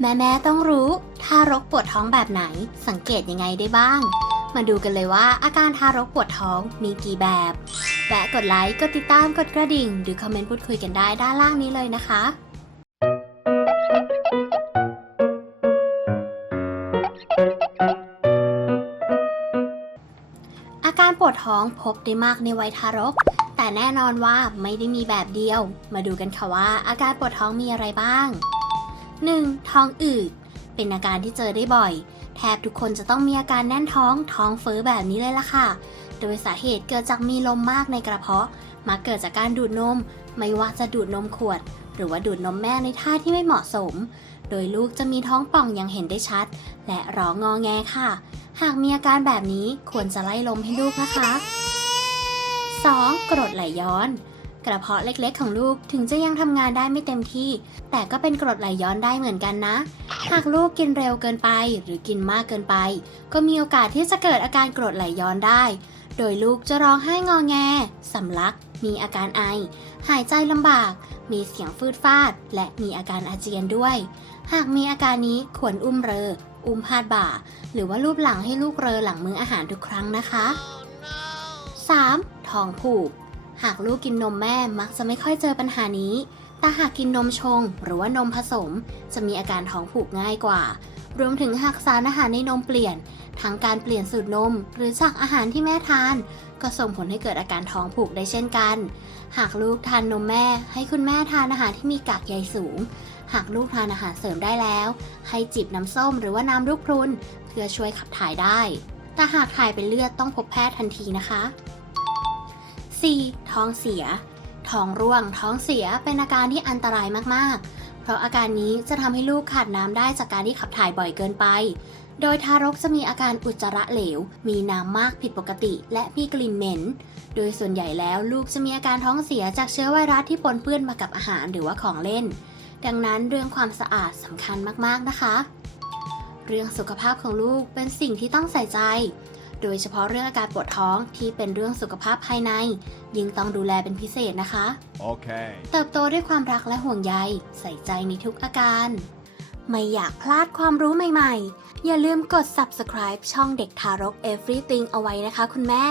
แม่แม่ต้องรู้ทารกปวดท้องแบบไหน สังเกตยังไงได้บ้าง มาดูกันเลยว่าอาการทารกปวดท้องมีกี่แบบแวะกดไลค์ กดติดตาม กดกระดิ่ง หรือคอมเมนต์พูดคุยกันได้ด้านล่างนี้เลยนะคะ อาการปวดท้องพบได้มากในวัยทารก แต่แน่นอนว่าไม่ได้มีแบบเดียว มาดูกันค่ะว่าอาการปวดท้องมีอะไรบ้าง 1. ท้องอืด เป็นอาการที่เจอได้บ่อย แทบทุกคนจะต้องมีอาการแน่นท้อง ท้องเฟ้อแบบนี้เลยล่ะค่ะ โดยสาเหตุเกิดจากมีลมมากในกระเพาะมักเกิดจากการดูดนม ไม่ว่าจะดูดนมขวด หรือว่าดูดนมแม่ในท่าที่ไม่เหมาะสม โดยลูกจะมีท้องป่องอย่างเห็นได้ชัด และร้องงอแงค่ะ หากมีอาการแบบนี้ควรจะไล่ลมให้ลูกนะคะ 2. กรดไหลย้อน กระเพาะเล็กๆ ของลูกถึงจะยังทำงานได้ไม่เต็มที่ แต่ก็เป็นกรดไหลย้อนได้เหมือนกันนะ หากลูกกินเร็วเกินไป หรือกินมากเกินไป ก็มีโอกาสที่จะเกิดอาการกรดไหลย้อนได้ โดยลูกจะร้องไห้งอแงสำลัก มีอาการไอ หายใจลำบาก มีเสียงฟืดฟาด และมีอาการอาเจียนด้วย หากมีอาการนี้ควรอุ้มเรอ อุ้มพาดบ่า หรือว่าลูบหลังให้ลูกเรอหลังมื้ออาหารทุกครั้งนะคะ 3. ท้องผูก หากลูกกินนมแม่มักจะไม่ค่อยเจอปัญหานี้ แต่หากกินนมชง หรือว่านมผสม จะมีอาการท้องผูกง่ายกว่า รวมถึงหากสารอาหารในนมเปลี่ยน ทั้งการเปลี่ยนสูตรนม หรือจากอาหารที่แม่ทาน ก็ส่งผลให้เกิดอาการท้องผูกได้เช่นกัน หากลูกทานนมแม่ ให้คุณแม่ทานอาหารที่มีกากใยสูง หากลูกทานอาหารเสริมได้แล้ว ให้จิบน้ำส้มหรือว่าน้ำลูกพรุนเพื่อช่วยขับถ่ายได้ แต่หากถ่ายเป็นเลือดต้องพบแพทย์ทันทีนะคะ 4. ท้องเสีย ท้องร่วง ท้องเสียเป็นอาการที่อันตรายมากๆ เพราะอาการนี้จะทำให้ลูกขาดน้ำได้จากการที่ขับถ่ายบ่อยเกินไป โดยทารกจะมีอาการอุจจาระเหลว มีน้ำมากผิดปกติ และมีกลิ่นเหม็น โดยส่วนใหญ่แล้วลูกจะมีอาการท้องเสียจากเชื้อไวรัสที่ปนเปื้อนมากับอาหารหรือว่าของเล่น ดังนั้นเรื่องความสะอาดสำคัญมากๆนะคะ เรื่องสุขภาพของลูกเป็นสิ่งที่ต้องใส่ใจ โดยเฉพาะเรื่องอาการปวดท้องที่เป็นเรื่องสุขภาพภายใน ยิ่งต้องดูแลเป็นพิเศษนะคะ Okay. เติบโตด้วยความรักและห่วงใย ใส่ใจในทุกอาการ ไม่อยากพลาดความรู้ใหม่ๆ อย่าลืมกด subscribe ช่องเด็กทารก Everything เอาไว้นะคะคุณแม่